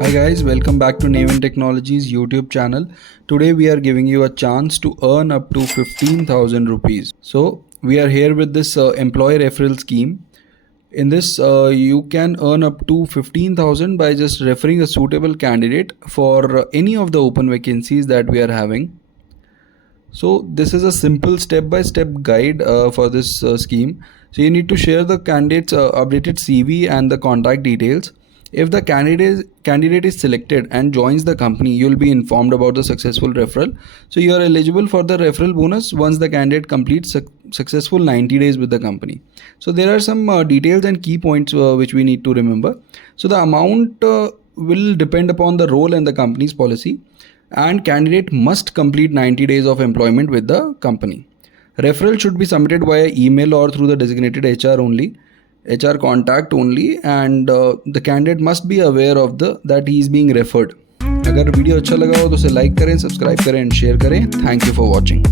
Hi guys, welcome back to Navin Technologies YouTube channel. Today we are giving you a chance to earn up to 15,000 rupees. So we are here with this employee referral scheme. In this, you can earn up to 15,000 by just referring a suitable candidate for any of the open vacancies that we are having. So this is a simple step-by-step guide for this scheme. So you need to share the candidate's updated CV and the contact details. If the candidate is selected and joins the company, you'll be informed about the successful referral. So you are eligible for the referral bonus once the candidate completes successful 90 days with the company. So there are some details and key points which we need to remember. So the amount will depend upon the role and the company's policy, and candidate must complete 90 days of employment with the company. Referral should be submitted via email or through the designated HR contact only, and the candidate must be aware of that he is being referred. अगर video अच्छा लगा हो तो उसे like करें, subscribe करें and share करें. Thank you for watching.